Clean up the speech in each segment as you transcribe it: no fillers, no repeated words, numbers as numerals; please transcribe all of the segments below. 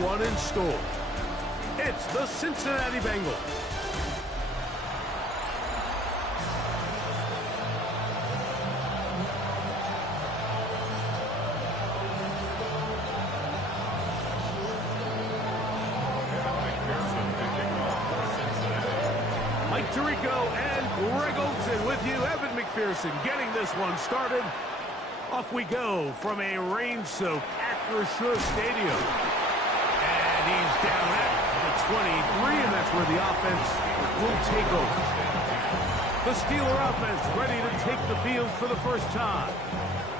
one in store. It's the Cincinnati Bengals. Mike Tirico and Greg Olsen with you. Evan McPherson getting this one started. Off we go from a rain-soaked Acrisure Stadium. And he's down at the 23, and that's where the offense will take over. The Steeler offense ready to take the field for the first time.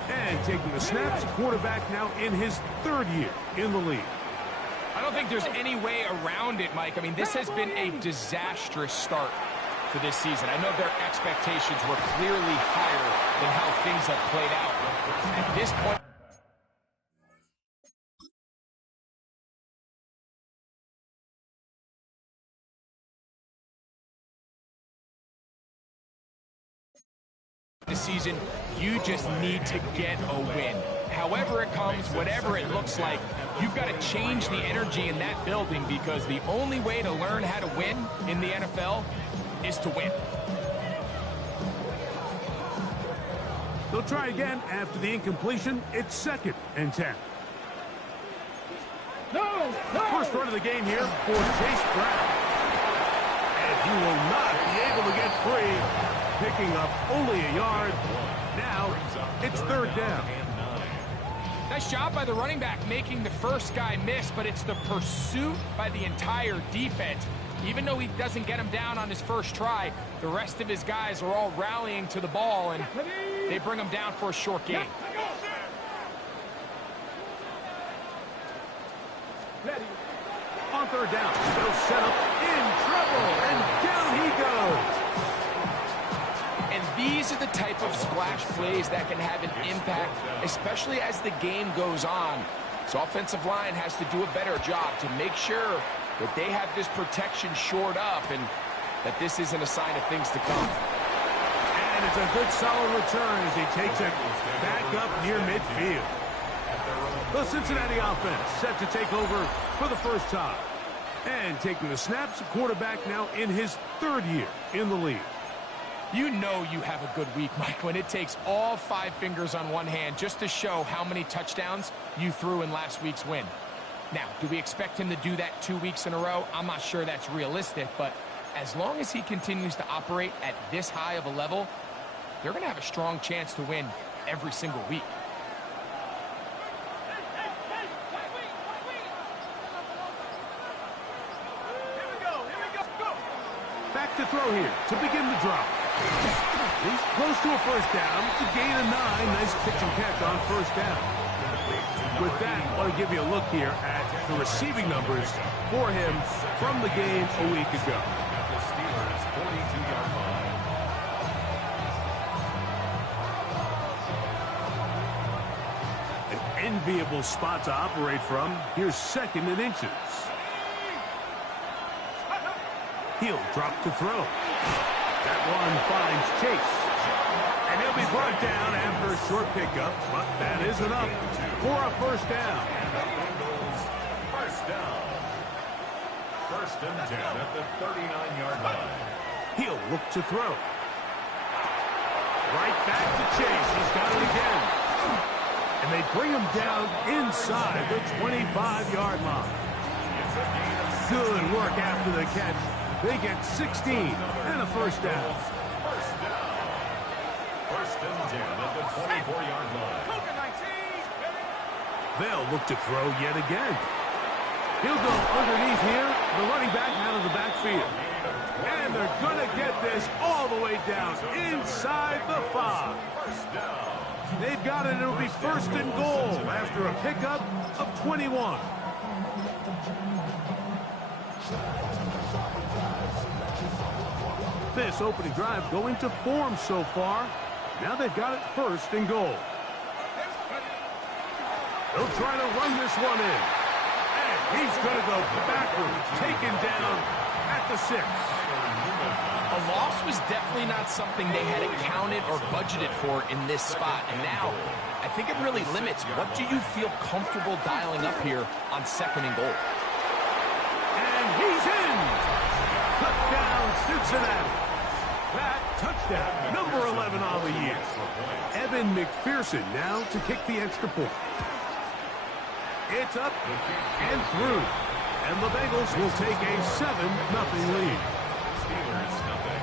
And taking the snaps, quarterback now in his third year in the league. I don't think there's any way around it, Mike. I mean, this has been a disastrous start for this season. I know their expectations were clearly higher than how things have played out. At this point, this season, you just need to get a win. However it comes, whatever it looks like, you've got to change the energy in that building, because the only way to learn how to win in the NFL is to win. They'll try again after the incompletion. It's 2nd and 10. First run of the game here for Chase Brown. And he will not be able to get free, picking up only a yard. Now it's 3rd down. Nice job by the running back making the first guy miss, but it's the pursuit by the entire defense. Even though he doesn't get him down on his first try, the rest of his guys are all rallying to the ball, and they bring him down for a short gain. On 3rd down, they'll set up in trouble, and down he goes. And these are the type of splash plays that can have an impact, especially as the game goes on. So offensive line has to do a better job to make sure that they have this protection shored up and that this isn't a sign of things to come. And it's a good solid return as he takes it back up near midfield. The Cincinnati offense set to take over for the first time. And taking the snaps, quarterback now in his 3rd year in the league. You know you have a good week, Mike, when it takes all 5 fingers on one hand just to show how many touchdowns you threw in last week's win. Now, do we expect him to do that 2 weeks in a row? I'm not sure that's realistic, but as long as he continues to operate at this high of a level, they're going to have a strong chance to win every single week. Back to throw here to begin the drop. He's close to a first down. To gain a 9. Nice pitch and catch on first down. With that, I want to give you a look here at the receiving numbers for him from the game a week ago. The Steelers' 42-yard line. An enviable spot to operate from. Here's 2nd and inches. He'll drop to throw. That one finds Chase. And he'll be brought down after a short pickup, but that is enough for a first down. First down. 1st and 10 at the 39-yard line. He'll look to throw. Right back to Chase. He's got it again. And they bring him down inside the 25-yard line. Good work after the catch. They get 16 and a first down. First down. 1st and 10 at the 24-yard line. They'll look to throw yet again. He'll go underneath here. The running back out of the backfield. And they're going to get this all the way down inside the 5. First down. They've got it. It'll be 1st and goal after a pickup of 21. This opening drive going to form so far. Now they've got it 1st and goal. They'll try to run this one in. And he's going to go backwards, taken down at the 6. A loss was definitely not something they had accounted or budgeted for in this spot. And now, I think it really limits what do you feel comfortable dialing up here on 2nd and goal. And he's in! Touchdown, Cincinnati. That touchdown, number 11 on the year. Evan McPherson now to kick the extra point. It's up and through. And the Bengals will take a 7-0 lead. Steelers nothing.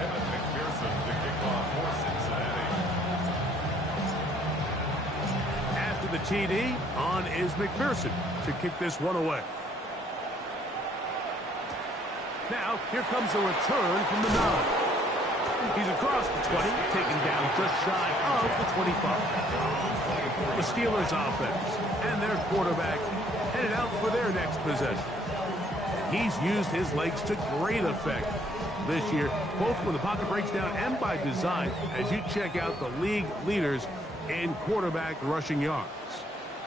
Evan McPherson to kick off for Cincinnati. After the TD, on is McPherson to kick this one away. Now, here comes a return from the 9. He's across the 20, taken down just shy of the 25. The Steelers offense and their quarterback headed out for their next possession. He's used his legs to great effect this year, both when the pocket breaks down and by design, as you check out the league leaders in quarterback rushing yards.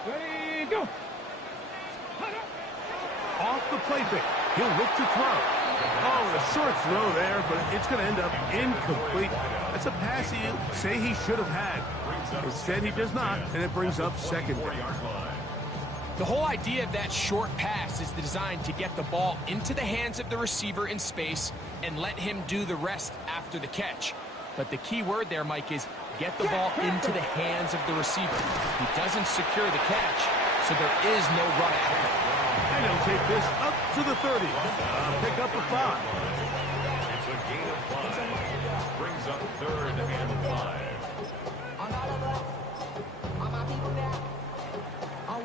Ready, go. Off the play fake, he'll look to throw. Oh, a short throw there, but it's going to end up incomplete. That's a pass you say he should have had. Instead, he does not, and it brings up 2nd down. The whole idea of that short pass is designed to get the ball into the hands of the receiver in space and let him do the rest after the catch. But the key word there, Mike, is get the ball into the hands of the receiver. He doesn't secure the catch, so there is no run after. And he'll take this up to the 30. Pick up a 5. It's a gain of 5. Brings up 3rd and 5.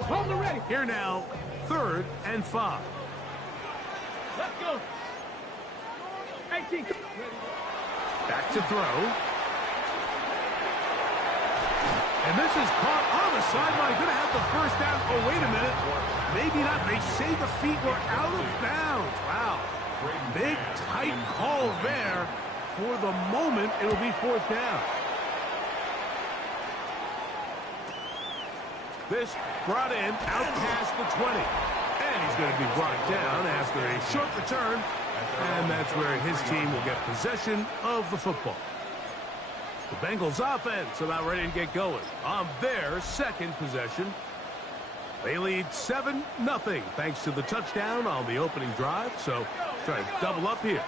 Hold the ready. Here now, 3rd and 5. Let's go. 18. Back to throw. And this is caught on the sideline. Going to have the first down. Oh, wait a minute. Maybe not. They say the feet were out of bounds. Wow. Big, tight call there. For the moment, it'll be 4th down. This brought in out past the 20. And he's going to be brought down after a short return. And that's where his team will get possession of the football. The Bengals offense about ready to get going on their 2nd possession. They lead 7-0 thanks to the touchdown on the opening drive. So try to double up here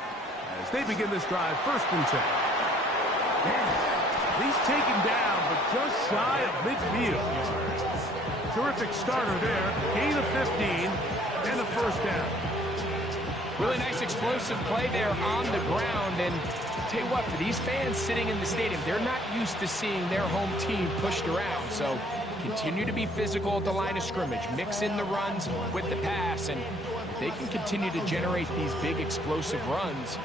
as they begin this drive 1st and 10. He's taken down, but just shy of midfield. Terrific starter there. Gain of 15 and a 1st down. Really nice explosive play there on the ground. And I'll tell you what, for these fans sitting in the stadium, they're not used to seeing their home team pushed around. So continue to be physical at the line of scrimmage. Mix in the runs with the pass. And if they can continue to generate these big explosive runs,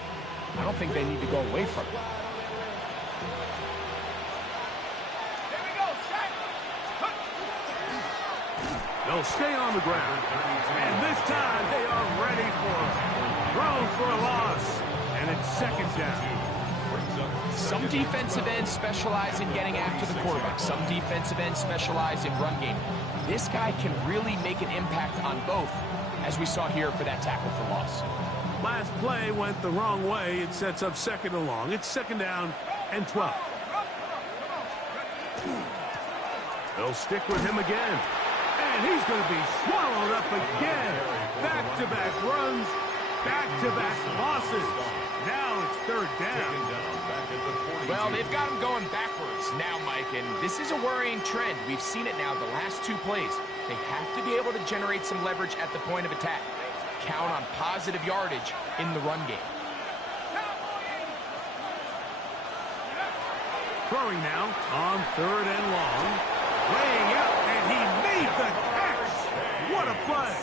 I don't think they need to go away from it. They'll stay on the ground. And this time they are ready for it. Thrown for a loss. And it's 2nd down. Some defensive ends specialize in getting after the quarterback. Some defensive ends specialize in run game. This guy can really make an impact on both, as we saw here for that tackle for loss. Last play went the wrong way. It sets up 2nd and long. It's 2nd down and 12. They'll stick with him again. And he's going to be swallowed up again. Back-to-back runs, back-to-back losses. Now it's 3rd down. Well, they've got him going backwards now, Mike, and this is a worrying trend. We've seen it now the last 2 plays. They have to be able to generate some leverage at the point of attack. Count on positive yardage in the run game. Throwing now on 3rd and long. Laying out, and he made the catch. What a play.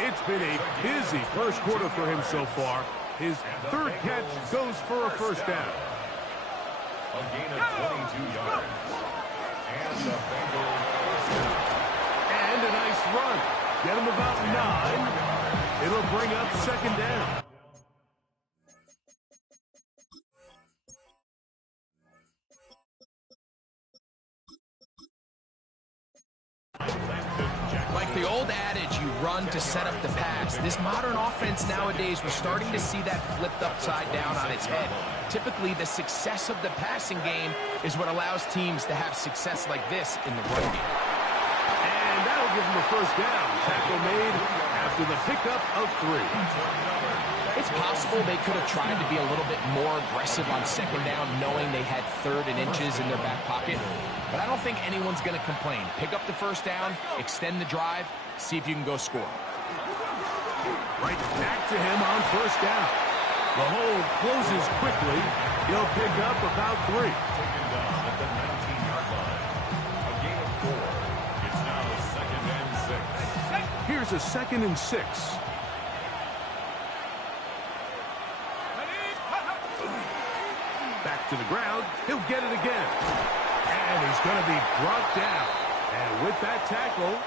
It's been a busy 1st quarter for him so far. His 3rd catch goes for a 1st down. A gain of 22 yards. And the Bengals first down. And a nice run. Get him about 9. It'll bring up 2nd down. Like the old adage, you run to set up the pass. This modern offense nowadays, we're starting to see that flipped upside down on its head. Typically, the success of the passing game is what allows teams to have success like this in the run game. And that'll give them a first down. Tackle made after the pickup of 3. It's possible they could have tried to be a little bit more aggressive on second down, knowing they had 3rd and inches in their back pocket. But I don't think anyone's going to complain. Pick up the first down, extend the drive, see if you can go score. Right back to him on first down. The hole closes quickly. He'll pick up about 3. Taken down at the 19-yard line. A gain of 4. It's now 2nd and 6. Here's a 2nd and 6. Back to the ground. He'll get it again. And he's going to be brought down. And with that tackle,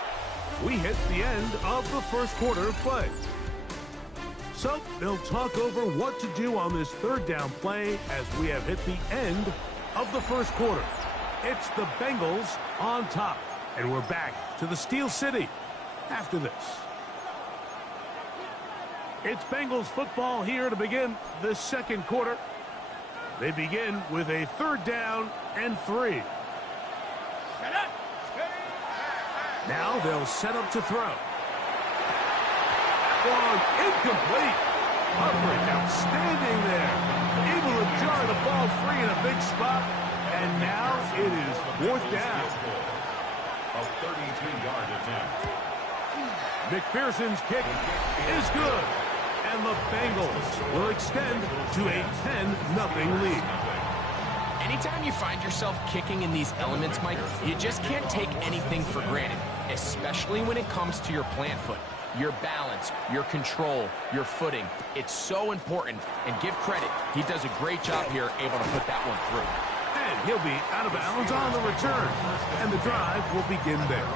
we hit the end of the first quarter of play. So they'll talk over what to do on this 3rd down play as we have hit the end of the first quarter. It's the Bengals on top. And we're back to the Steel City after this. It's Bengals football here to begin the second quarter. They begin with a 3rd down and 3. Now they'll set up to throw. One incomplete. Coverage outstanding there. Able to jar the ball free in a big spot. And now it is 4th down. A 32-yard attempt. McPherson's kick is good. And the Bengals will extend to a 10-0 lead. Anytime you find yourself kicking in these elements, Mike, you just can't take anything for granted, especially when it comes to your plant foot, your balance, your control, your footing. It's so important, and give credit. He does a great job here, able to put that one through. And he'll be out of bounds on the return, and the drive will begin there.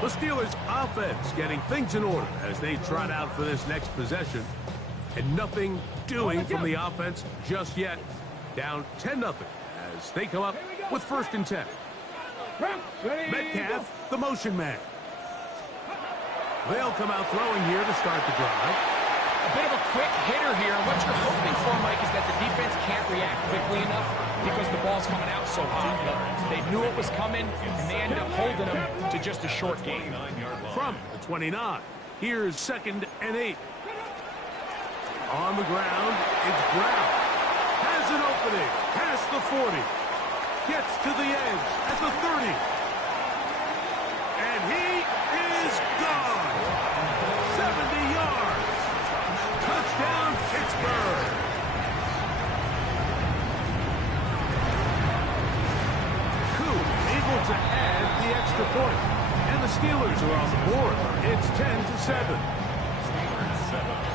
The Steelers' offense getting things in order as they trot out for this next possession. And nothing doing from the offense just yet. Down 10-0 as they come up with 1st and 10. Metcalf, the motion man. They'll come out throwing here to start the drive. A bit of a quick hitter here. What you're hoping for, Mike, is that the defense can't react quickly enough because the ball's coming out so hot. They knew it was coming, and they end up holding them to just a short gain. From the 29, here's 2nd and 8. On the ground, it's Brown. Has an opening, past the 40. Gets to the edge at the 30. And he is gone. 70 yards. Touchdown, Pittsburgh. Koo able to add the extra point. And the Steelers are on the board. It's 10-7. Steelers 7.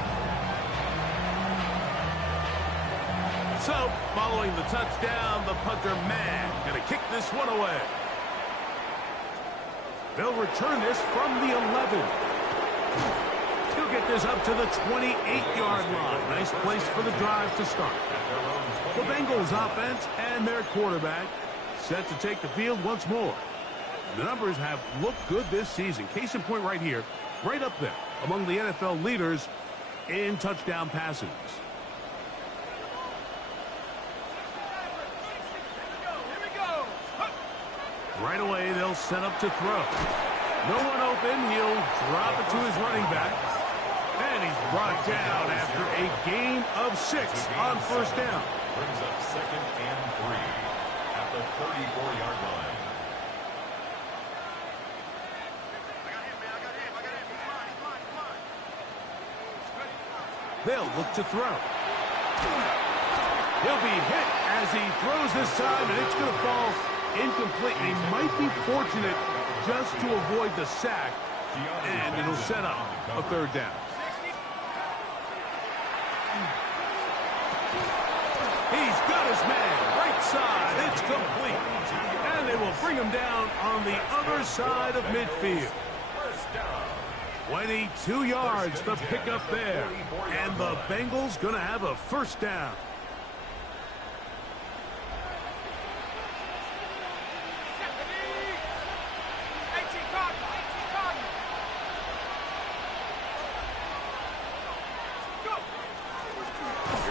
So, following the touchdown, the punter man going to kick this one away. They'll return this from the 11. He'll get this up to the 28-yard line. Nice place for the drive to start. The Bengals offense and their quarterback set to take the field once more. The numbers have looked good this season. Case in point right here, right up there among the NFL leaders in touchdown passes. Right away, they'll set up to throw. No one open. He'll drop it to his running back. And he's brought down after a gain of 6 on first down. Brings up 2nd and 3 at the 34-yard line. They'll look to throw. He'll be hit as he throws this time, and it's going to fall incomplete. He might be fortunate just to avoid the sack, and it'll set up a 3rd down. He's got his man right side. It's complete. And they will bring him down on the other side of midfield. 22 yards the pickup there. And the Bengals going to have a first down.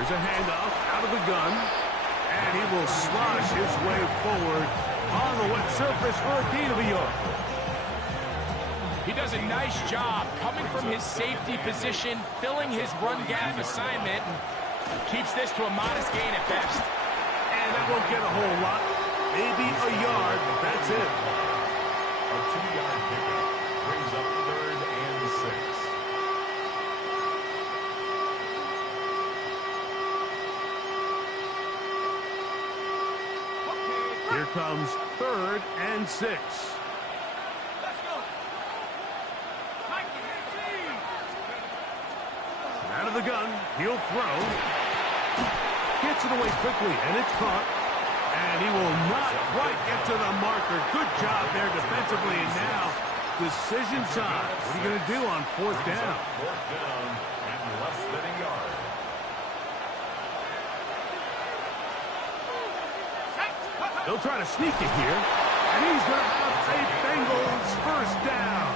Here's a handoff out of the gun. And he will slosh his way forward on the wet surface for a gain of a yard. He does a nice job coming from his safety position, filling his run gap assignment, and keeps this to a modest gain at best. And that won't get a whole lot. Maybe a yard, but that's it. A 2-yard pickup brings up 3rd and 6. Here comes 3rd and 6. Let's go. Out of the gun, he'll throw. Gets it away quickly, and it's caught. And he will not quite get to the marker. Good job there defensively, and now decision time. What are you going to do on 4th down? 4th down and less than a yard. He'll try to sneak it here, and he's going to have a Bengals 1st down.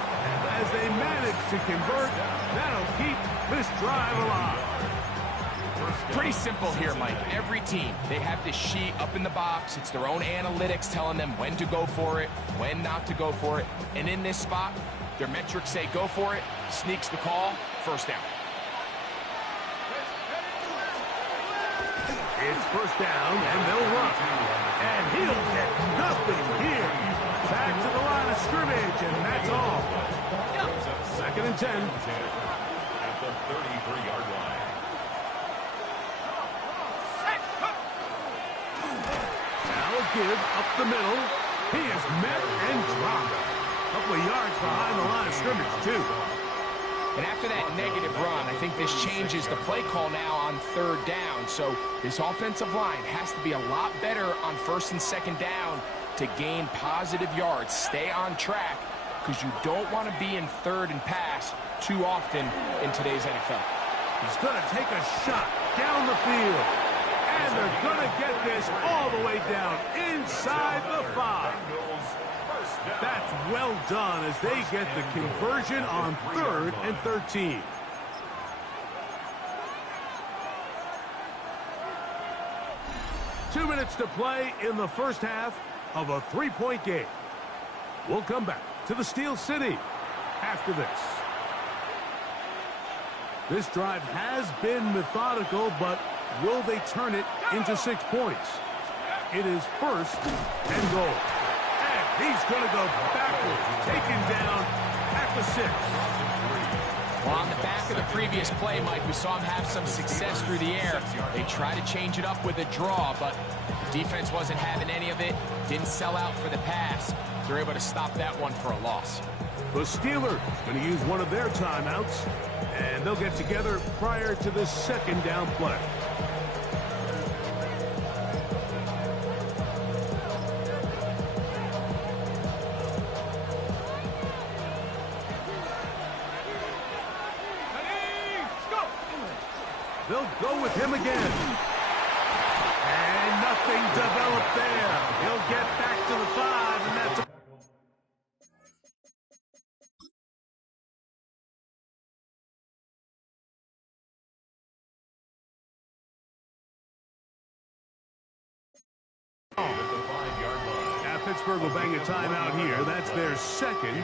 As they manage to convert, that'll keep this drive alive. Pretty simple here, Mike. Every team, they have this sheet up in the box. It's their own analytics telling them when to go for it, when not to go for it. And in this spot, their metrics say go for it, sneaks the call, 1st down. It's 1st down, and they'll run. And he'll get nothing here. Back to the line of scrimmage, and that's all. 2nd and 10. At the 33-yard line. Now a give up the middle. He is met and dropped. A couple of yards behind the line of scrimmage, too. And after that negative run, I think this changes the play call now on 3rd down. So this offensive line has to be a lot better on 1st and 2nd down to gain positive yards. Stay on track, because you don't want to be in 3rd and pass too often in today's NFL. He's going to take a shot down the field. And they're going to get this all the way down inside the 5. That's well done as they get the conversion on 3rd and 13. Two minutes to play in the 1st half of a 3-point game. We'll come back to the Steel City after this. This drive has been methodical, but will they turn it into 6 points? It is 1st and goal. And he's going to go backwards, taken down at the 6. Well, on the back of the previous play, Mike, we saw him have some success through the air. They tried to change it up with a draw, but the defense wasn't having any of it. Didn't sell out for the pass. They're able to stop that one for a loss. The Steelers going to use one of their timeouts, and they'll get together prior to the 2nd down play. They'll go with him again. And nothing developed there. He'll get back to the 5, and that's a... Now Pittsburgh will bang a timeout here. That's their 2nd.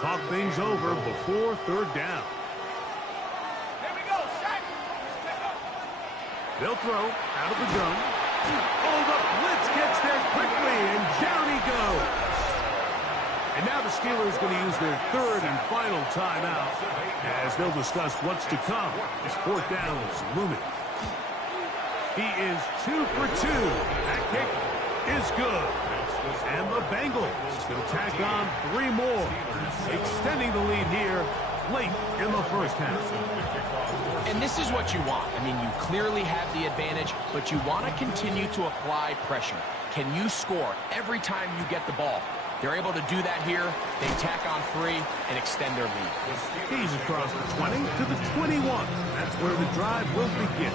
Talk things over before 3rd down. They'll throw out of the gun. Oh, the blitz gets there quickly, and down he goes. And now the Steelers going to use their 3rd and final timeout as they'll discuss what's to come. This 4th down is looming. He is 2 for 2. That kick is good. And the Bengals going to tack on 3 more, extending the lead here late in the 1st half. And this is what you want. I mean, you clearly have the advantage, but you want to continue to apply pressure. Can you score every time you get the ball? They're able to do that here. They tack on 3 and extend their lead. He's across the 20 to the 21. That's where the drive will begin.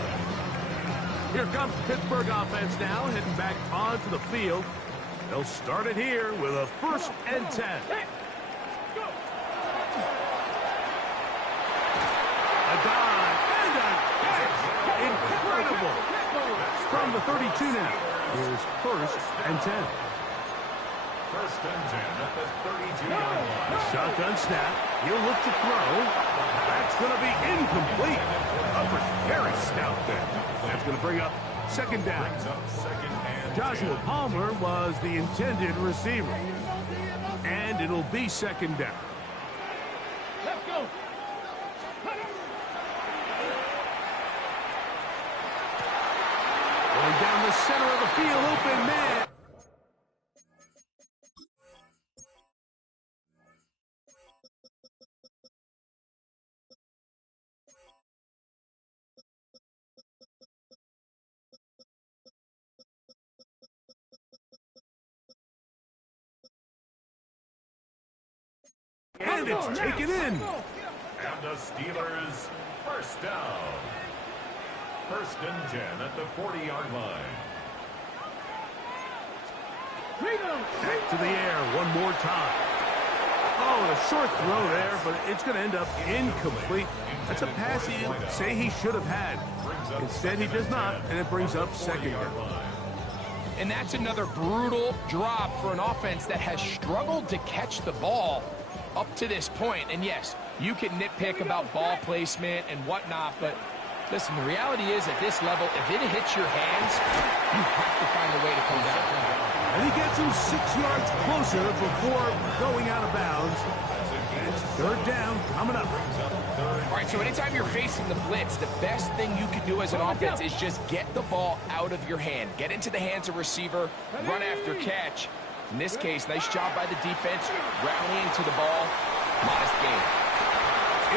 Here comes the Pittsburgh offense now, heading back onto the field. They'll start it here with a 1st and 10. A dive and a catch. Incredible incredible. From the 32 now. Here's 1st and 10. 1st and 10 at the 32-yard line. Shotgun snap. He'll look to throw. That's going to be incomplete. Upper very stout there. That's going to bring up 2nd down. Brings up 2nd and Joshua 10. Palmer was the intended receiver. And it'll be 2nd down. Let's go. Going down the center of the field, open man. And it's taken in. And the Steelers, 1st down. 1st and 10 at the 40-yard line. Back to the air one more time. Oh, a short throw there, but it's going to end up incomplete. That's a pass he'd say he should have had. Instead, he does not, and it brings up 2nd down. And that's another brutal drop for an offense that has struggled to catch the ball up to this point. And yes, you can nitpick about ball placement and whatnot, but listen, the reality is at this level, if it hits your hands, you have to find a way to come down. And he gets him 6 yards closer before going out of bounds. It's 3rd down coming up. All right, so anytime you're facing the blitz, the best thing you can do as an offense is just get the ball out of your hand. Get into the hands of receiver, run after catch. In this case, nice job by the defense, rallying to the ball. Modest gain.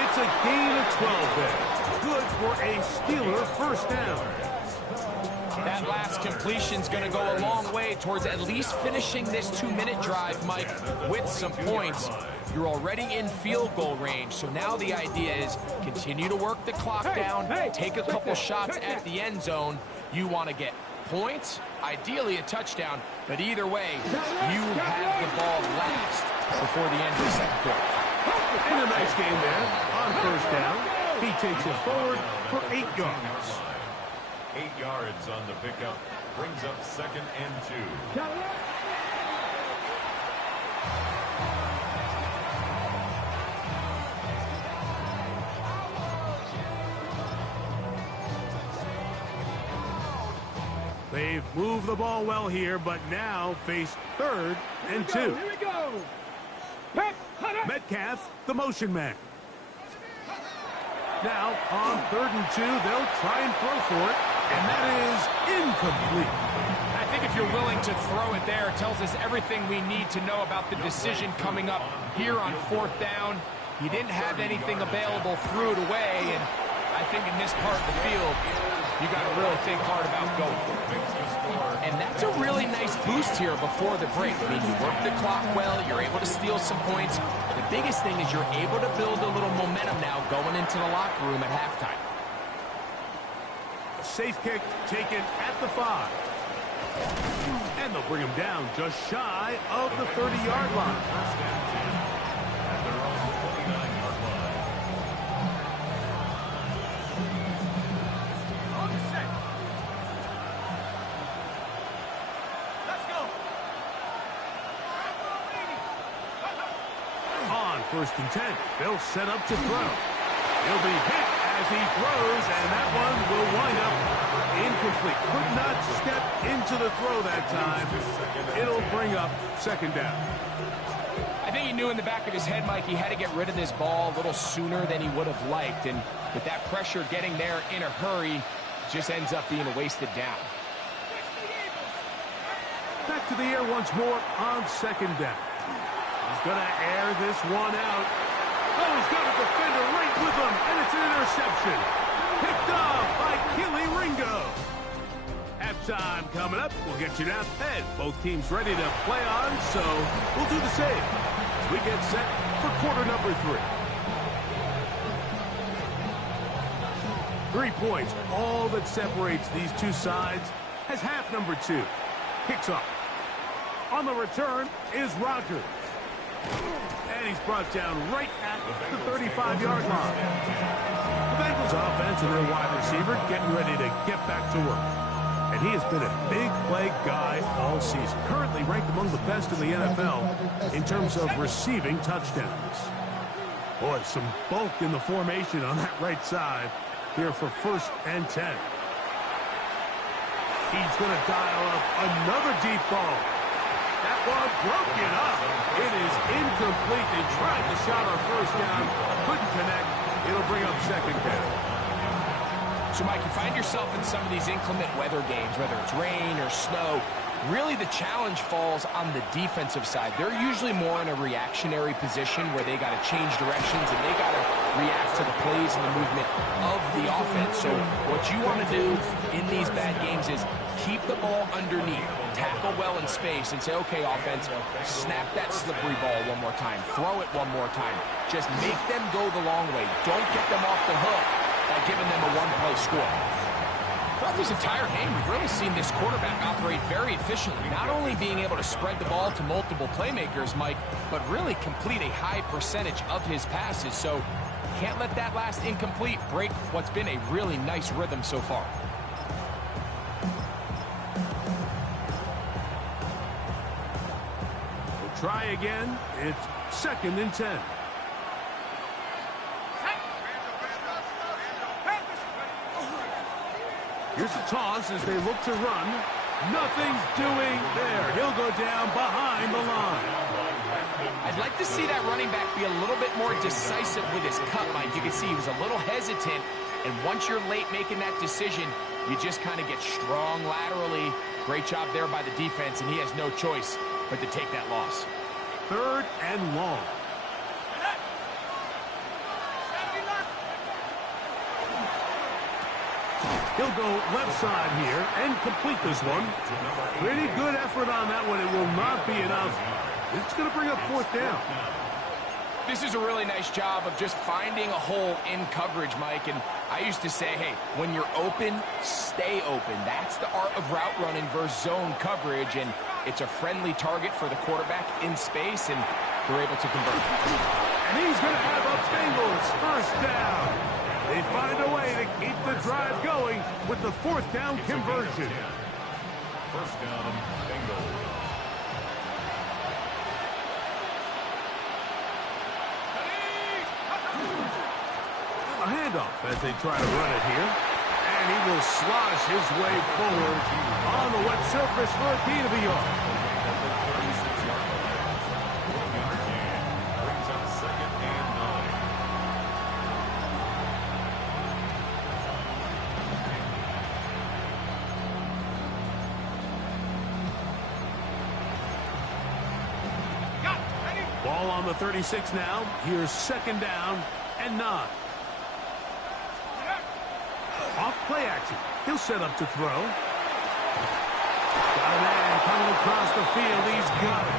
It's a gain of 12 there. Good for a Steeler 1st down. That last completion's going to go a long way towards at least finishing this 2-minute drive, Mike, with some points. You're already in field goal range, so now the idea is continue to work the clock down, take a couple shots at the end zone. You want to get points, ideally a touchdown, but either way, you have the ball last before the end of the 2nd quarter. And a nice game there on 1st down. He takes it forward for 8 yards. 8 yards on the pickup. Brings up 2nd and 2. They've moved the ball well here, but now face 3rd and 2. Here we go. Metcalf, the motion man. Now, on 3rd and 2, they'll try and throw for it, and that is incomplete. I think if you're willing to throw it there, it tells us everything we need to know about the decision coming up here on 4th down. He didn't have anything available, threw it away, and I think in this part of the field, you got to really think hard about going for it. And that's a really nice boost here before the break. I mean, you work the clock well, you're able to steal some points. The biggest thing is you're able to build a little momentum now going into the locker room at halftime. A safe kick taken at the 5. And they'll bring him down just shy of the 30-yard line. 1st and 10 at their own 29-yard line. On the set. Let's go. On 1st and 10, they'll set up to throw. He'll be hit as he throws, and that one will wind up incomplete. Could not step into the throw that time. It'll bring up 2nd down. I think he knew in the back of his head, Mike, he had to get rid of this ball a little sooner than he would have liked. And with that pressure getting there in a hurry, it just ends up being a wasted down. Back to the air once more on 2nd down. He's going to air this one out. Oh, he's got a defender right with him, and it's an interception. Picked off by Keely Ringo. Halftime coming up. We'll get you down ahead. Both teams ready to play on, so we'll do the same as we get set for quarter number 3. 3 points, all that separates these two sides, as half number 2 kicks off. On the return is Rogers. And he's brought down right at the 35-yard line. Bengals offense and their wide receiver getting ready to get back to work. And he has been a big play guy all season. Currently ranked among the best in the NFL in terms of receiving touchdowns. Boy, some bulk in the formation on that right side here for 1st and 10. He's going to dial up another deep ball. That one broken up. It is incomplete. They tried the shot on 1st down. Couldn't connect. It'll bring up 2nd down. So, Mike, you find yourself in some of these inclement weather games, whether it's rain or snow, really the challenge falls on the defensive side. They're usually more in a reactionary position where they got to change directions and they got to react to the plays and the movement of the offense. So what you want to do in these bad games is keep the ball underneath, tackle well in space, and say, okay, offense, snap that slippery ball one more time, throw it one more time. Just make them go the long way. Don't get them off the hook by giving them a one-play score. Throughout this entire game, we've really seen this quarterback operate very efficiently, not only being able to spread the ball to multiple playmakers, Mike, but really complete a high percentage of his passes. So can't let that last incomplete break what's been a really nice rhythm so far. We'll try again. It's 2nd and 10. Here's the toss as they look to run. Nothing's doing there. He'll go down behind the line. I'd like to see that running back be a little bit more decisive with his cut, Mike. You can see he was a little hesitant, and once you're late making that decision, you just kind of get strong laterally. Great job there by the defense, and he has no choice but to take that loss. 3rd and long. He'll go left side here and complete this one. Pretty good effort on that one. It will not be enough. It's going to bring up 4th down. This is a really nice job of just finding a hole in coverage, Mike. And I used to say, hey, when you're open, stay open. That's the art of route running versus zone coverage. And it's a friendly target for the quarterback in space, and they're able to convert. And he's going to have a Bengals 1st down. They find a way to keep the drive going with the 4th down conversion. 1st down, Bengals. A handoff as they try to run it here. And he will slosh his way forward on the wet surface for a gain of a yard. 36-yard line. 1-yard gain. Brings up 2nd and 9. Ball on the 36 now. Here's 2nd down and 9. Off play action. He'll set up to throw. Got a man coming across the field. He's got it.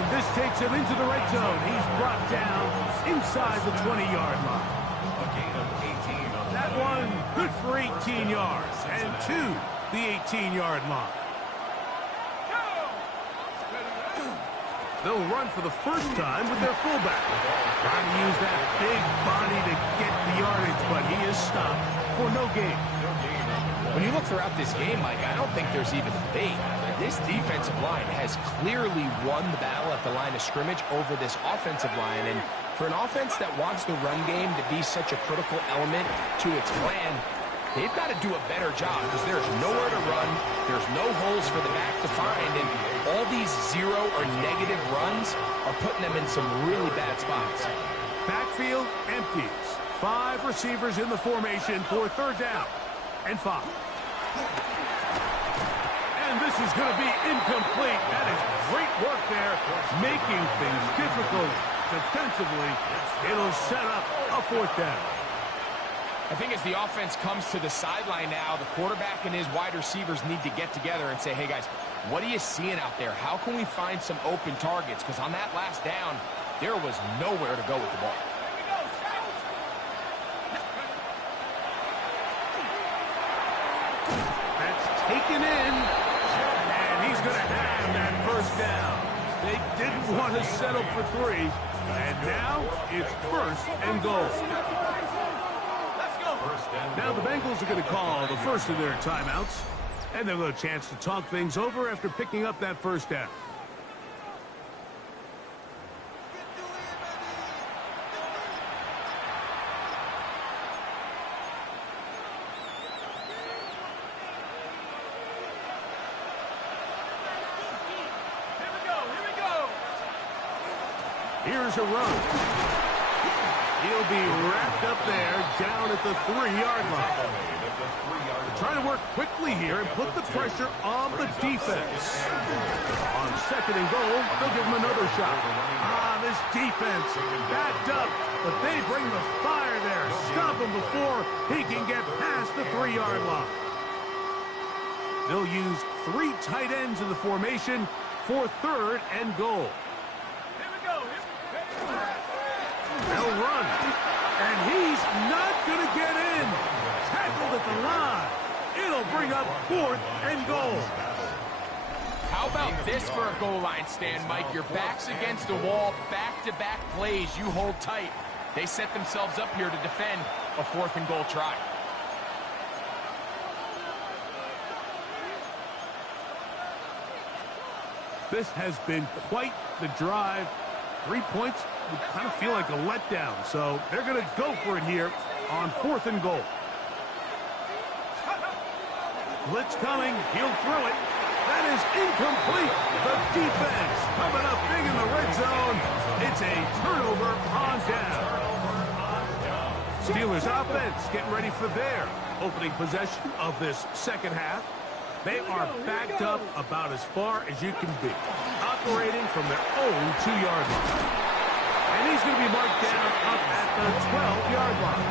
And this takes him into the red zone. He's brought down inside the 20-yard line. A gain of 18 on that one good for 18 yards and to the 18-yard line. They'll run for the 1st time with their fullback. Trying to use that big body to get the yardage, but he is stopped for no gain. When you look throughout this game, Mike, I don't think there's even a debate. This defensive line has clearly won the battle at the line of scrimmage over this offensive line. And for an offense that wants the run game to be such a critical element to its plan, they've got to do a better job because there's nowhere to run. There's no holes for the back to find. And all these 0 or negative runs are putting them in some really bad spots. Backfield empties. 5 receivers in the formation for 3rd down and 5. And this is going to be incomplete. That is great work there, making things difficult defensively. It'll set up a 4th down. I think as the offense comes to the sideline now, the quarterback and his wide receivers need to get together and say, hey, guys, what are you seeing out there? How can we find some open targets? Because on that last down, there was nowhere to go with the ball. That's taken in, and he's going to have that 1st down. They didn't want to settle for 3, and now it's 1st and goal. Now the Bengals are going to call the first of their timeouts, and they'll have a chance to talk things over after picking up that first down. Here's a run. He'll be wrapped up there down at the 3-yard line. They're trying to work quickly here and put the pressure on the defense. On second and goal, they'll give him another shot. This defense backed up, but they bring the fire there. Stop him before he can get past the 3-yard line. They'll use 3 tight ends in the formation for third and goal. They'll run, and he's not going to get in. Tackled at the line. It'll bring up fourth and goal. How about this for a goal line stand, Mike? Your back's against the wall, back-to-back plays. You hold tight. They set themselves up here to defend a fourth and goal try. This has been quite the drive. 3 points would kind of feel like a letdown, so they're going to go for it here on fourth and goal. Blitz coming. He'll throw it. That is incomplete. The defense coming up big in the red zone. It's a turnover on down. Steelers offense getting ready for their opening possession of this second half. They are backed up about as far as you can be, operating from their own 2-yard line. And he's going to be marked down up at the 12-yard line.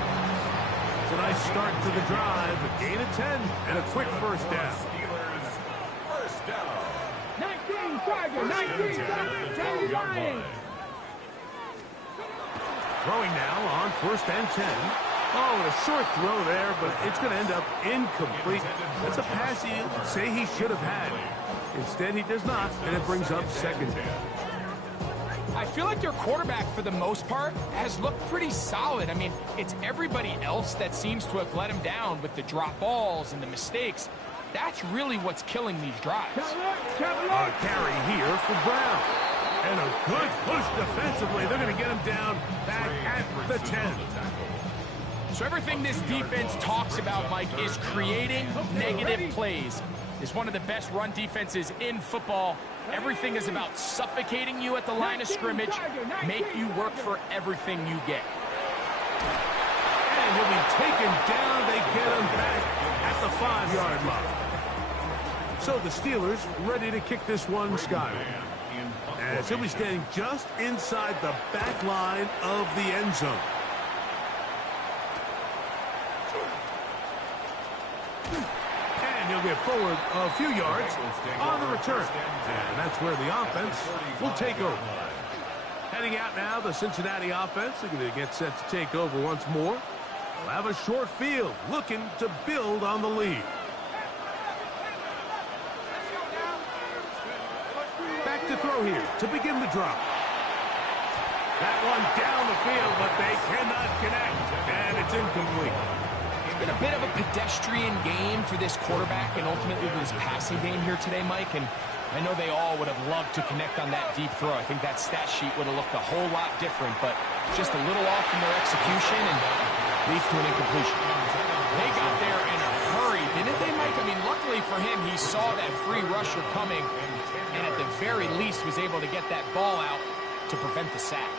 It's a nice start to the drive, a gain of 10, and a quick first down. Steelers, first down. 19 Tiger, 19 Tiger, 10 Lions. Throwing now on first and 10. Oh, and a short throw there, but it's going to end up incomplete. That's a pass he'd say he should have had. Instead, he does not, and it brings up second down. I feel like their quarterback, for the most part, has looked pretty solid. I mean, it's everybody else that seems to have let him down with the drop balls and the mistakes. That's really what's killing these drives. A carry here for Brown. And a good push defensively. They're going to get him down back at the 10. So everything this defense talks about, Mike, is creating negative plays. It's one of the best run defenses in football. Everything is about suffocating you at the line of scrimmage, make you work for everything you get. And he'll be taken down. They get him back at the 5-yard line. So the Steelers ready to kick this one skyward. As he'll be standing just inside the back line of the end zone. And he'll get forward a few yards on the return. And that's where the offense will take over. Heading out now, the Cincinnati offense. They're going to get set to take over once more. They'll have a short field, looking to build on the lead. Back to throw here to begin the drop. That one down the field, but they cannot connect, and it's incomplete. It's been a bit of a pedestrian game for this quarterback and ultimately this passing game here today, Mike, and I know they all would have loved to connect on that deep throw. I think that stat sheet would have looked a whole lot different, but just a little off in their execution and leads to an incompletion. They got there in a hurry, didn't they, Mike? I mean, luckily for him, he saw that free rusher coming and at the very least was able to get that ball out to prevent the sack.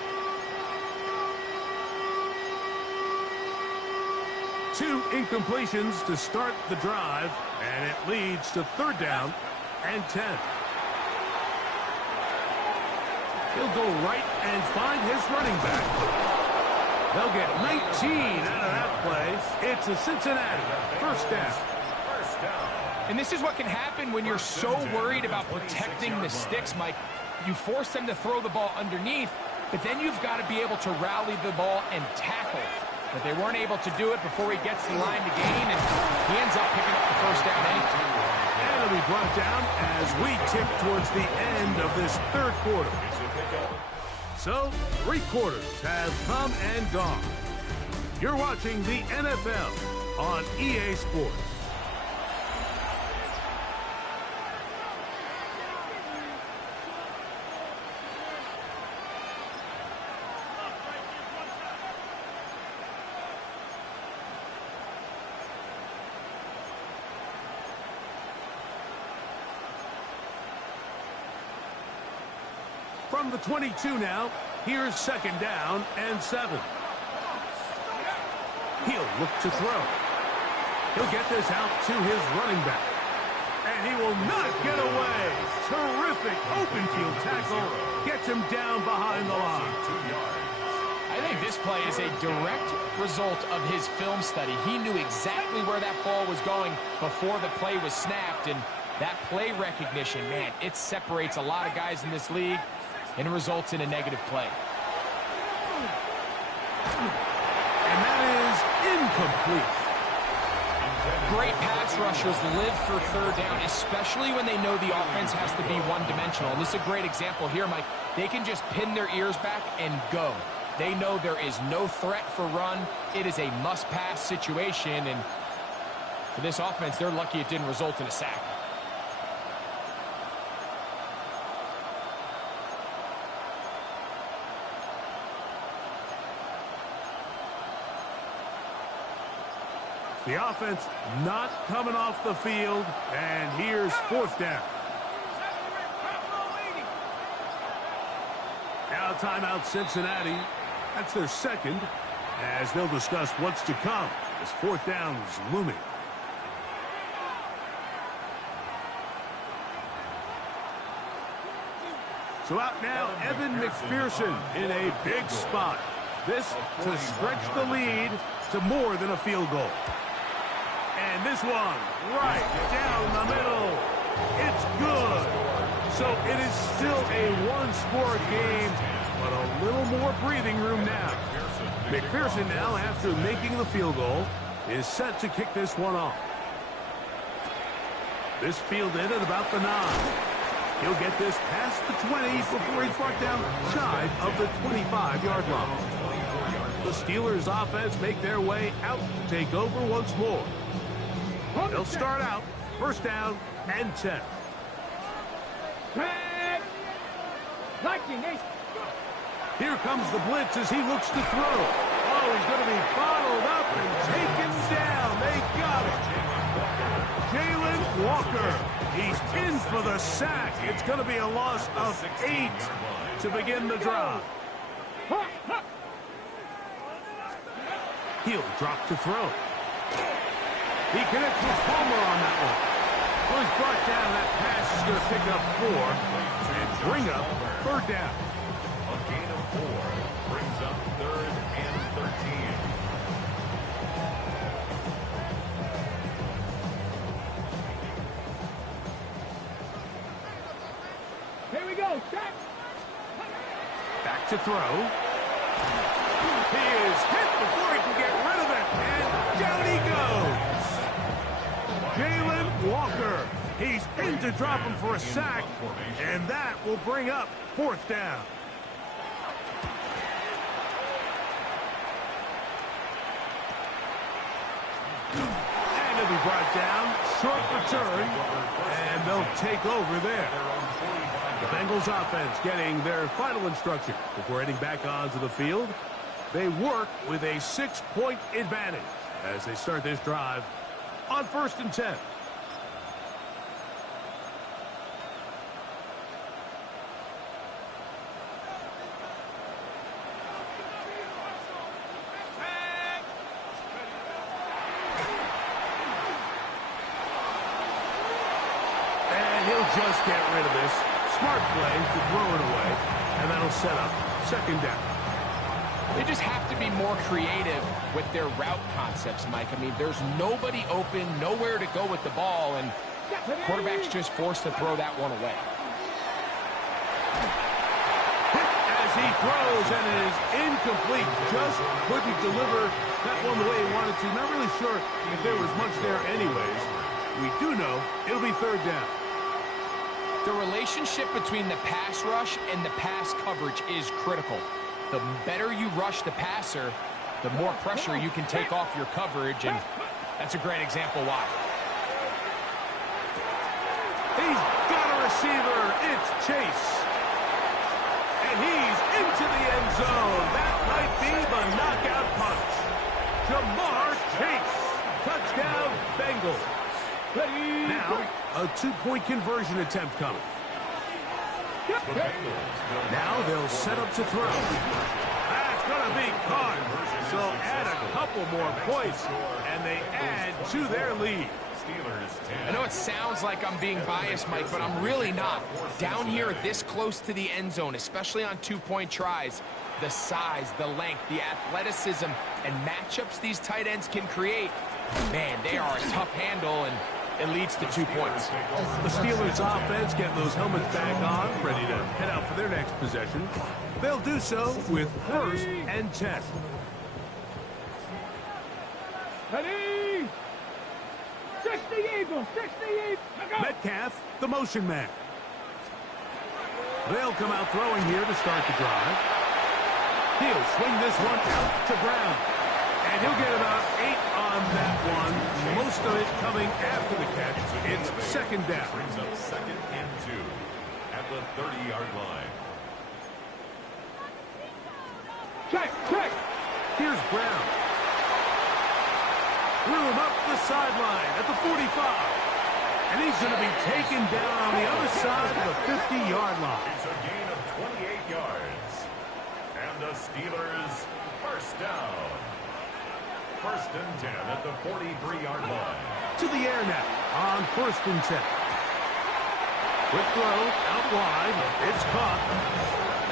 2 incompletions to start the drive, and it leads to third down and 10. He'll go right and find his running back. They'll get 19 out of that play. It's a Cincinnati first down. And this is what can happen when you're so worried about protecting the sticks, Mike. You force them to throw the ball underneath, but then you've got to be able to rally the ball and tackle. But they weren't able to do it before he gets the line to gain, and he ends up picking up the first down anyway. And it'll be brought down as we tip towards the end of this third quarter. So, 3 quarters have come and gone. You're watching the NFL on EA Sports. From the 22 now, here's 2nd down and 7. He'll look to throw. He'll get this out to his running back. And he will not get away. Terrific open field tackle. Gets him down behind the line. I think this play is a direct result of his film study. He knew exactly where that ball was going before the play was snapped. And that play recognition, man, it separates a lot of guys in this league and results in a negative play. And that is incomplete. Great pass rushers live for 3rd down, especially when they know the offense has to be one-dimensional. And this is a great example here, Mike. They can just pin their ears back and go. They know there is no threat for run. It is a must-pass situation. And for this offense, they're lucky it didn't result in a sack. The offense not coming off the field, and here's 4th down. Now timeout Cincinnati. That's their 2nd, as they'll discuss what's to come as 4th down is looming. So out now, Evan McPherson in a big spot. This to stretch the lead to more than a field goal. And this one, right down the middle. It's good. So it is still a one-score game, but a little more breathing room now. McPherson now, after making the field goal, is set to kick this one off. This fielded at about the 9. He'll get this past the 20 before he's brought down shy of the 25-yard line. The Steelers offense make their way out to take over once more. They'll start out 1st down and 10. Here comes the blitz as he looks to throw. Oh, he's going to be bottled up and taken down. They got it. Jalen Walker. He's in for the sack. It's going to be a loss of 8 to begin the drive. He'll drop to throw. He connects with Palmer on that one. Well, he's brought down. That pass is going to pick up 4 and bring up 3rd down. A gain of 4 brings up 3rd and 13. Here we go. Stop. Back to throw. He is hit before he can get rid of it. And down he goes. Jalen Walker. He's in to drop him for a sack. And that will bring up 4th down. And he'll be brought down. Short return. And they'll take over there. The Bengals offense getting their final instruction before heading back onto the field. They work with a 6-point advantage as they start this drive on 1st and 10. And he'll just get rid of this. Smart play to throw it away, and that'll set up 2nd down. They just have to be more creative with their route concepts, Mike. I mean, there's nobody open, nowhere to go with the ball, and quarterback's just forced to throw that one away. As he throws, and it is incomplete. Just couldn't deliver that one the way he wanted to. Not really sure if there was much there anyways. We do know it'll be 3rd down. The relationship between the pass rush and the pass coverage is critical. The better you rush the passer, the more pressure you can take off your coverage. And That's a great example why. He's got a receiver. It's Chase. And he's into the end zone. That might be the knockout punch. Jamar Chase. Touchdown, Bengals. Now, a two-point conversion attempt coming. Now they'll set up to throw. That's going to be caught. So add a couple more points, and they add to their lead. I know it sounds like I'm being biased, Mike, but I'm really not. Down here this close to the end zone, especially on two-point tries, the size, the length, the athleticism, and matchups these tight ends can create, man, they are a tough handle, and it leads to 2 points. The Steelers offense getting those helmets back on, ready to head out for their next possession. They'll do so with 1st and 10. Ready? 60 Eagles, 60 Eagles. Metcalf, the motion man. They'll come out throwing here to start the drive. He'll swing this one out to Brown. And he'll get about 8 on that one. Most of it coming after the catch. It's 2nd down. Brings up 2nd and 2 at the 30-yard line. Check, check. Here's Brown. Threw him up the sideline at the 45. And he's going to be taken down on the other side of the 50-yard line. It's a gain of 28 yards. And the Steelers, 1st down. 1st and 10 at the 43-yard line. To the air now on 1st and 10. Quick throw out wide. It's caught.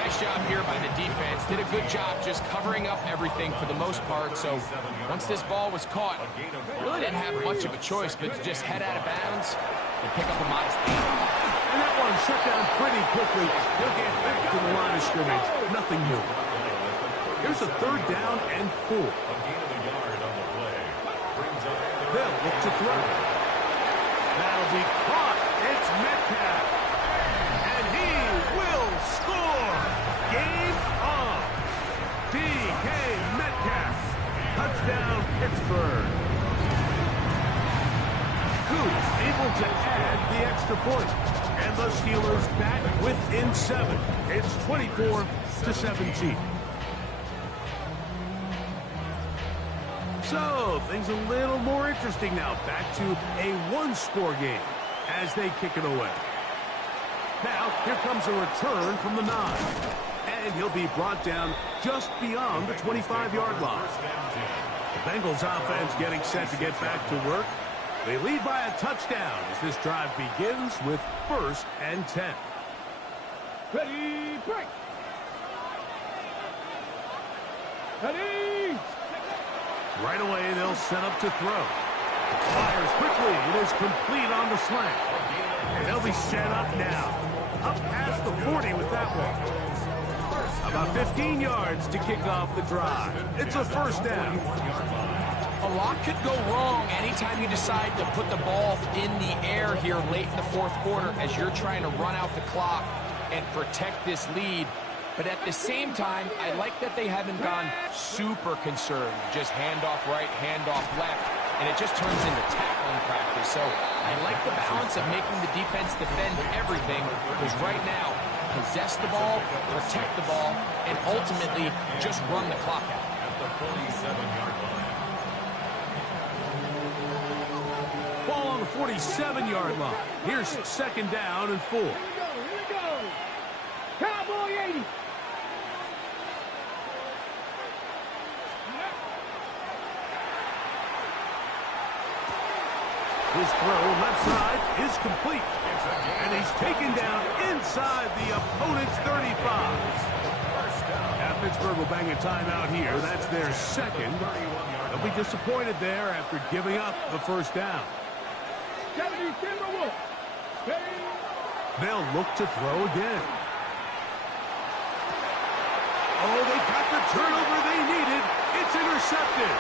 Nice job here by the defense. Did a good job just covering up everything for the most part. So once this ball was caught, really didn't have much of a choice but to just head out of bounds and pick up a modest gain. And that one shut down pretty quickly. He'll get back to the line of scrimmage. Nothing new. Here's a 3rd down and 4. A gain of a yard on the play. Brings up They'll look to throw. That'll be caught. It's Metcalf. And he will score. Game on. DK Metcalf. Touchdown, Pittsburgh. Who's able to add the extra point? And the Steelers back within 7. It's 24-17. So, things a little more interesting now. Back to a one-score game as they kick it away. Now, here comes a return from the 9. And he'll be brought down just beyond the 25-yard line. The Bengals offense getting set to get back to work. They lead by a touchdown as this drive begins with 1st and 10. Ready, break. Ready. Right away, they'll set up to throw. Fires quickly. It is complete on the slant. And they'll be set up now. Up past the 40 with that one. About 15 yards to kick off the drive. It's a 1st down. A lot could go wrong anytime you decide to put the ball in the air here late in the 4th quarter as you're trying to run out the clock and protect this lead. But at the same time, I like that they haven't gone super conserved. Just handoff right, handoff left, and it just turns into tackling practice. So I like the balance of making the defense defend everything, because right now, possess the ball, protect the ball, and ultimately just run the clock out. at the 47-yard line. Ball on the 47-yard line. Here's 2nd down and 4. Here we go. Cowboy 80. His throw left side is complete. And he's taken down inside the opponent's 35. Now Pittsburgh will bang a timeout here. That's their 2nd. They'll be disappointed there after giving up the 1st down. 70 Timberwolves. Ready. They'll look to throw again. Oh, they got the turnover they needed. It's intercepted.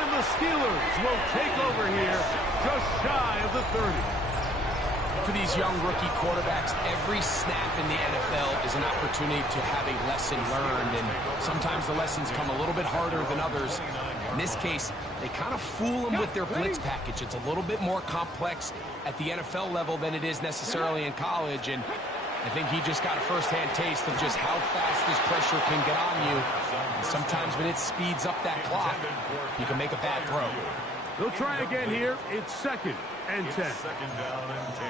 And the Steelers will take over here just shy of the 30. for these young rookie quarterbacks, every snap in the NFL is an opportunity to have a lesson learned, and sometimes the lessons come a little bit harder than others. In this case, they kind of fool them with their blitz package. It's a little bit more complex at the NFL level than it is necessarily in college, and I think he just got a first-hand taste of just how fast this pressure can get on you. And sometimes when it speeds up that clock, you can make a bad throw. They'll try again here. It's 2nd and 10. Second down and 10.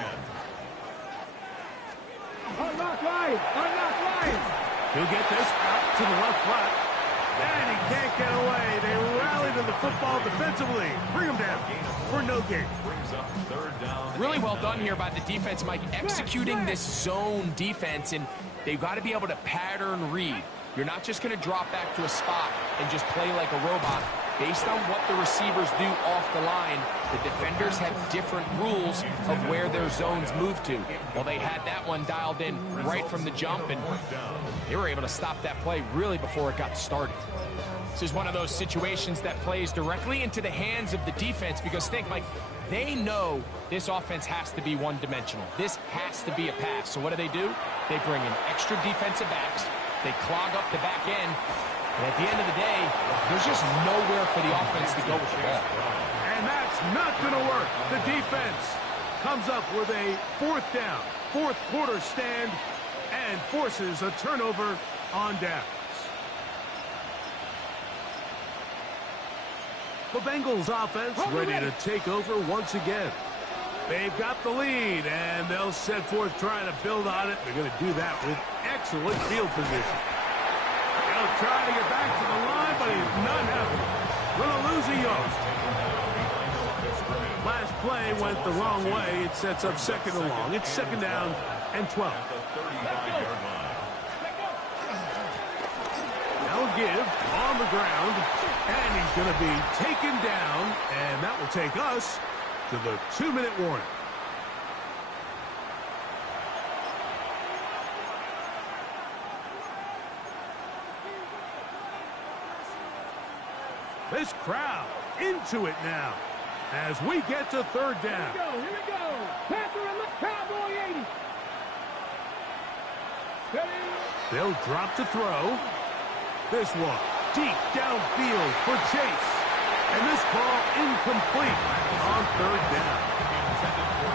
Unlock line. Unlock line. He'll get this out to the left flat. And he can't get away. They rally to the football defensively. Bring him down for no gain. Brings up third down. Really well done here by the defense, Mike, executing this zone defense, and they've got to be able to pattern read. You're not just going to drop back to a spot and just play like a robot. Based on what the receivers do off the line, the defenders have different rules of where their zones move to. Well, they had that one dialed in right from the jump, and they were able to stop that play really before it got started. This is one of those situations that plays directly into the hands of the defense, because think, like, they know this offense has to be one-dimensional. This has to be a pass. So what do? They bring in extra defensive backs. They clog up the back end. And at the end of the day, there's just nowhere for the offense to go with the ball. And that's not going to work. The defense comes up with a 4th down, 4th quarter stand, and forces a turnover on downs. The Bengals offense ready to take over once again. They've got the lead, and they'll set forth trying to build on it. They're going to do that with excellent field position. They'll try to get back to the line, but he's not having it. Going to lose a yard. Last play went the wrong way. It sets up 2nd and long. It's 2nd down and 12. Now give on the ground, and he's going to be taken down, and that will take us to the 2-minute warning. This crowd into it now as we get to 3rd down. Here we go. Panther and the Cowboy 80. Steady. They'll drop to throw. This one deep downfield for Chase. And this ball incomplete on 3rd down.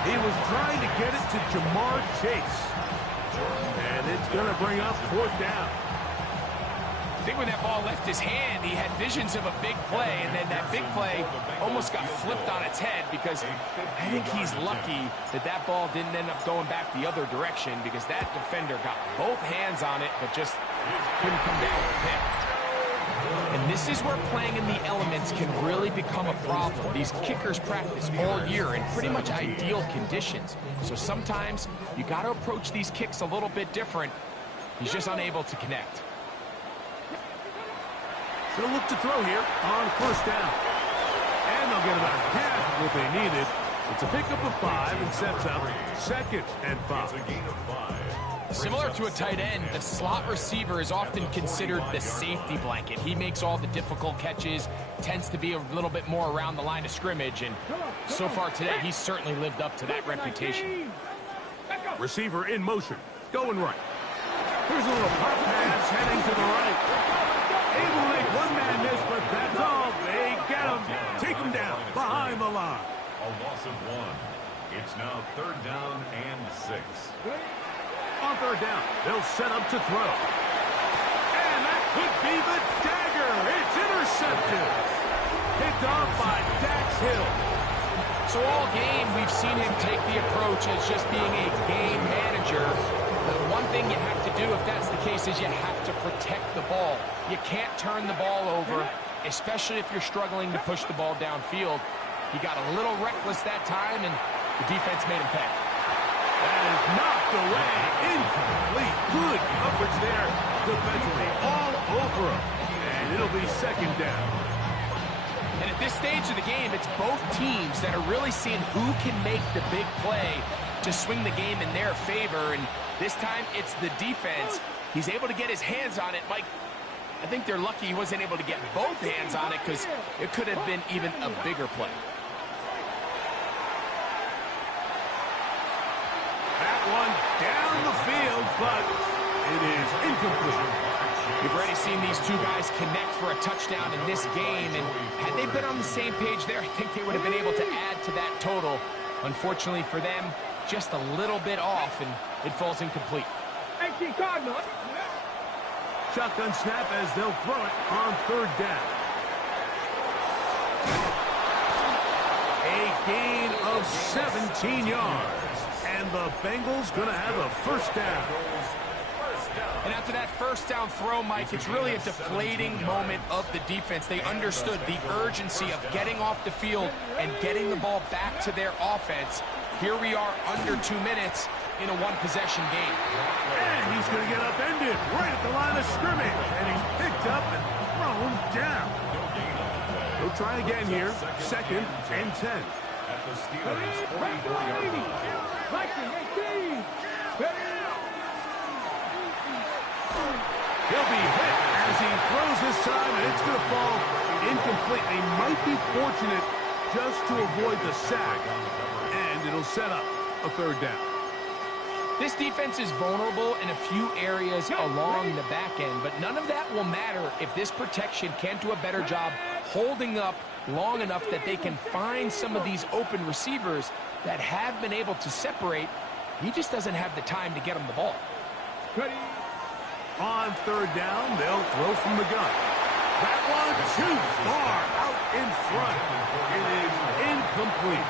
He was trying to get it to Jamar Chase. And it's going to bring up 4th down. I think when that ball left his hand, he had visions of a big play, and then that big play almost got flipped on its head, because I think he's lucky that that ball didn't end up going back the other direction, because that defender got both hands on it but just couldn't come down with the pick. And this is where playing in the elements can really become a problem. These kickers practice all year in pretty much ideal conditions, so sometimes you got to approach these kicks a little bit different. He's just unable to connect. They'll look to throw here on 1st down. And they'll get about half what they needed. It's a pickup of 5 and sets up 2nd and 5. Similar to a tight end, the slot receiver is often considered the safety blanket. He makes all the difficult catches, tends to be a little bit more around the line of scrimmage, and so far today, he's certainly lived up to that reputation. Receiver in motion, going right. Here's a little pop pass heading to the right. Able to make one man miss, but that's all. They get him. Take him down behind the line. A loss of 1. It's now 3rd down and 6. On 3rd down, they'll set up to throw. And that could be the dagger. It's intercepted. Picked off by Dax Hill. So all game, we've seen him take the approach as just being a game manager. But one thing you have to do, if that's the case, is you have to protect the ball. You can't turn the ball over, especially if you're struggling to push the ball downfield. He got a little reckless that time, and the defense made him pay. That is knocked away. Incomplete. Good coverage there defensively. All over him. And it'll be 2nd down. And at this stage of the game, it's both teams that are really seeing who can make the big play to swing the game in their favor. And this time, it's the defense. He's able to get his hands on it. Mike, I think they're lucky he wasn't able to get both hands on it, because it could have been even a bigger play. but it is incomplete. We've already seen these two guys connect for a touchdown in this game, and had they been on the same page there, I think they would have been able to add to that total. Unfortunately for them, just a little bit off, and it falls incomplete. Shotgun snap as they'll throw it on third down. A gain of 17 yards, and the Bengals going to have a first down. And after that first down throw, Mike, it's really a deflating moment of the defense. They understood the urgency of getting off the field and getting the ball back to their offense. Here we are under 2 minutes in a one-possession game. And he's going to get upended right at the line of scrimmage. And he's picked up and thrown down. We'll try again here. Second and 10. At the Steelers' 44-yard line. He'll be hit as he throws this time, and it's going to fall incomplete. They might be fortunate just to avoid the sack, and it'll set up a third down. This defense is vulnerable in a few areas along the back end, but none of that will matter if this protection can't do a better job holding up long enough that they can find some of these open receivers that have been able to separate. He just doesn't have the time to get him the ball. On third down, they'll throw from the gun. That one too far out in front. It is incomplete.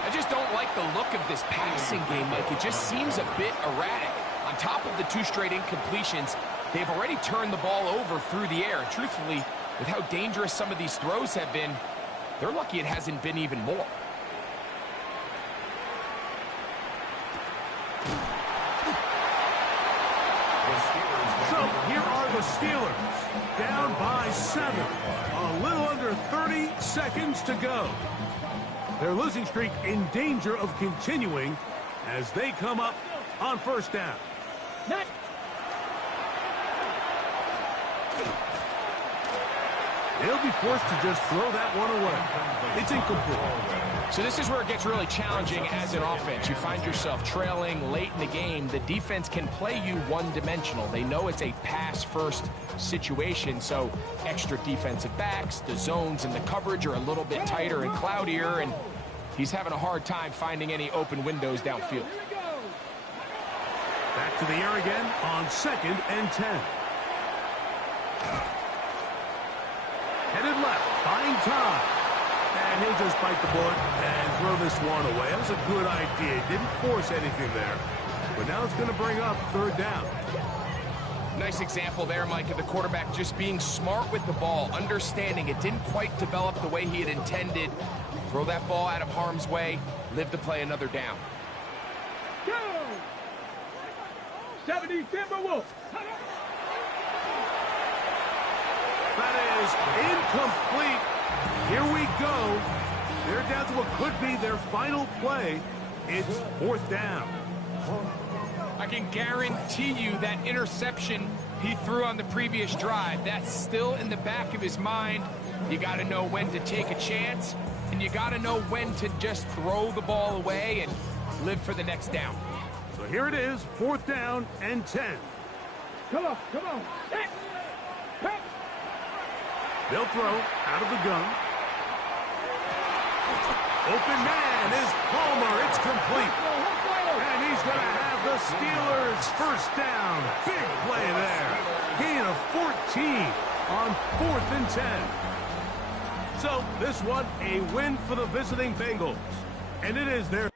I just don't like the look of this passing game, Mike. It just seems a bit erratic. On top of the 2 straight incompletions, they've already turned the ball over through the air. And truthfully, with how dangerous some of these throws have been, they're lucky it hasn't been even more. So here are the Steelers, down by 7. A little under 30 seconds to go. Their losing streak in danger of continuing as they come up on first down. They'll be forced to just throw that one away. It's incomplete. So this is where it gets really challenging as an offense. You find yourself trailing late in the game. The defense can play you one-dimensional. They know it's a pass-first situation, so extra defensive backs, the zones and the coverage are a little bit tighter and cloudier, and he's having a hard time finding any open windows downfield. Back to the air again on second and 10. Headed left, buying time. And he'll just bite the bullet and throw this one away. That was a good idea. Didn't force anything there. But now it's going to bring up third down. Nice example there, Mike, of the quarterback just being smart with the ball, understanding it didn't quite develop the way he had intended. Throw that ball out of harm's way, live to play another down. 70 Timberwolves. That is incomplete. Here we go. They're down to what could be their final play. It's fourth down. I can guarantee you that interception he threw on the previous drive, that's still in the back of his mind. You got to know when to take a chance, and you got to know when to just throw the ball away and live for the next down. So here it is, fourth down and 10. Come on, come on. Hey. Hey. They'll throw out of the gun. Open man is Palmer. It's complete. And he's going to have the Steelers first down. Big play there. Gain of 14 on 4th and 10. So this one, a win for the visiting Bengals. And it is their